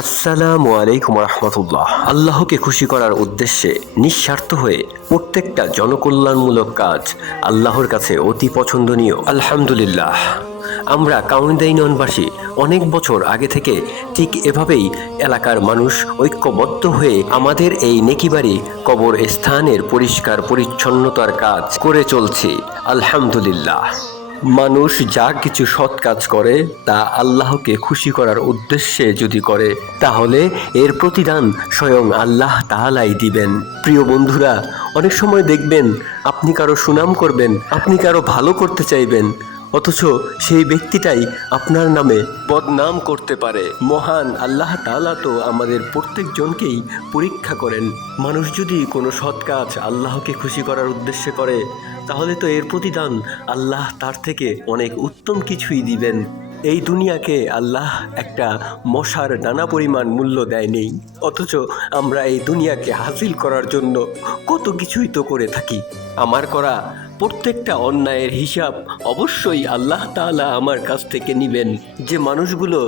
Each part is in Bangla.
আসসালামু আলাইকুম রহমতুল্লাহ। আল্লাহকে খুশি করার উদ্দেশ্যে নিঃস্বার্থ হয়ে প্রত্যেকটা জনকল্যাণমূলক কাজ আল্লাহর কাছে অতি পছন্দনীয়। আলহামদুলিল্লাহ, আমরা কাউন্দাইনবাসী অনেক বছর আগে থেকে ঠিক এভাবেই এলাকার মানুষ ঐক্যবদ্ধ হয়ে আমাদের এই নেকিবাড়ি কবর স্থানের পরিষ্কার পরিচ্ছন্নতার কাজ করে চলছি। আলহামদুলিল্লাহ, মানুষ যা কিছু সৎ কাজ করে তা আল্লাহকে খুশি করার উদ্দেশ্যে যদি করে তাহলে এর প্রতিদান স্বয়ং আল্লাহ তাআলাই দিবেন। প্রিয় বন্ধুরা, অনেক সময় দেখবেন আপনি কারো সুনাম করবেন, আপনি কারো ভালো করতে চাইবেন, অথচ সেই ব্যক্তিটাই আপনার নামে বদনাম করতে পারে। মহান আল্লাহ তাআলা তো আমাদের প্রত্যেকজনকেই পরীক্ষা করেন। মানুষ যদি কোনো সৎ কাজ আল্লাহকে খুশি করার উদ্দেশ্যে করে তাহলে তো এর প্রতিদান আল্লাহ তার থেকে অনেক উত্তম কিছুই দিবেন। এই দুনিয়াকে আল্লাহ একটা মশার নানা পরিমাণ মূল্য দেয়নি, অথচ আমরা এই দুনিয়াকে হাসিল করার জন্য কত কিছুই তো করে থাকি। আমার করা প্রত্যেকটা অন্যায়ের হিসাব অবশ্যই আল্লাহ তাআলা আমার কাছ থেকে নিবেন। যে মানুষগুলো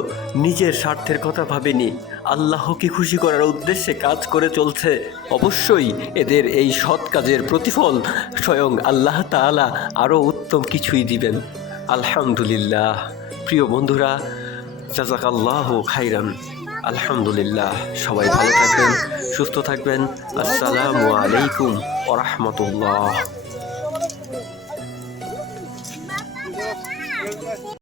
নিজের স্বার্থের কথা ভাবেনি, আল্লাহকে খুশি করার উদ্দেশ্যে কাজ করে চলছে, অবশ্যই এদের এই সৎ কাজের প্রতিফল স্বয়ং আল্লাহ তাআলা আরও উত্তম কিছুই দিবেন। আলহামদুলিল্লাহ। প্রিয় বন্ধুরা, জাযাকাল্লাহু খাইরান। আলহামদুলিল্লাহ, সবাই ভালো থাকবেন, সুস্থ থাকবেন। আসসালামু আলাইকুম ওয়া রাহমাতুল্লাহ।